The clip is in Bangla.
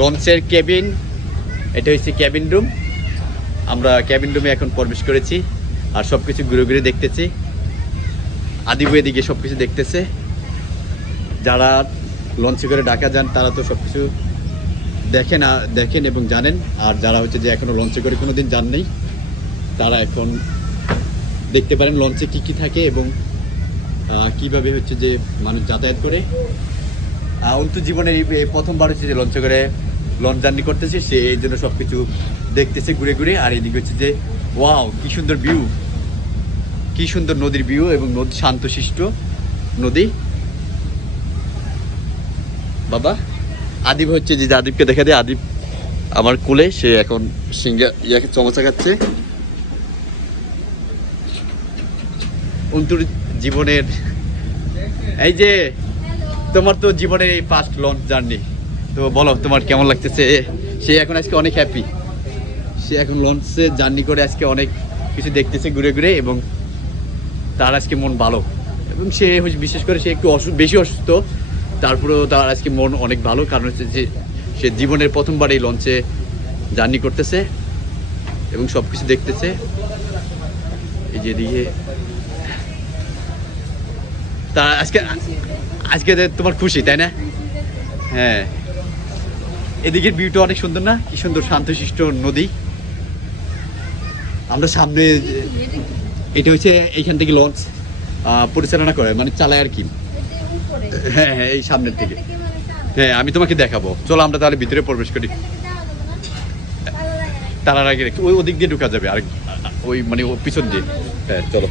লঞ্চের কেবিন এটা হচ্ছে কেবিন রুম আমরা কেবিন রুমে এখন প্রবেশ করেছি আর সব কিছু ঘুরে ঘুরে দেখতেছি। আদিবু এদিকে সব কিছু দেখতেছে। যারা লঞ্চে করে ঢাকা যান, তারা তো সব কিছু দেখেন দেখেন এবং জানেন। আর যারা হচ্ছে যে এখনও লঞ্চে করে কোনো দিন যান নেই, তারা এখন দেখতে পারেন লঞ্চে কি কি থাকে এবং কীভাবে হচ্ছে যে মানুষ যাতায়াত করে। অন্তু জীবনে এই প্রথমবার হচ্ছে যে লঞ্চে করে লঞ্চ জার্নি করতেছে, সে এই জন্য সব কিছু দেখতেছে ঘুরে ঘুরে, আর এদিকে হচ্ছে যে ওয়াও কি সুন্দর ভিউ কি সুন্দর নদীর ভিউ এবং নদী শান্ত শান্তশিষ্ট নদী। বাবা, আদিব হচ্ছে যে আদিবকে দেখা দেয়, আদিব আমার কোলে, সে এখন সিঙ্গা ইয়াকে চমচা খাচ্ছে। অন্তুর জীবনের এই যে তোমার তো জীবনের এই ফার্স্ট লঞ্চ জার্নি তো বলো, তোমার কেমন লাগতেছে? সে এখন আজকে অনেক হ্যাপি সে এখন লঞ্চে জার্নি করে আজকে অনেক কিছু দেখতেছে ঘুরে ঘুরে এবং তার আজকে মন ভালো। এবং সে বিশেষ করে সে একটু অসুখ বেশি অসুস্থ, তারপরেও তার আজকে মন অনেক ভালো। কারণ হচ্ছে যে, সে জীবনের প্রথমবার এই লঞ্চে জার্নি করতেছে এবং সব কিছু দেখতেছে। এই যে এদিকে। তা আজকে আজকে তোমার খুশি, তাই না? হ্যাঁ। এদিকের ভিউটা অনেক সুন্দর না? কি সুন্দর শান্তশিষ্ট নদী। আমরা সামনে এটা হচ্ছে এইখান থেকে লঞ্চ পরিচালনা করে মানে চালায় আর কি। হ্যাঁ হ্যাঁ এই সামনের থেকে হ্যাঁ আমি তোমাকে দেখাবো। চলো আমরা তাহলে ভিতরে প্রবেশ করি। তারার আগে ওই ওদিক দিয়ে ঢুকা যাবে আর ওই মানে পিছন দিয়ে। হ্যাঁ চলো।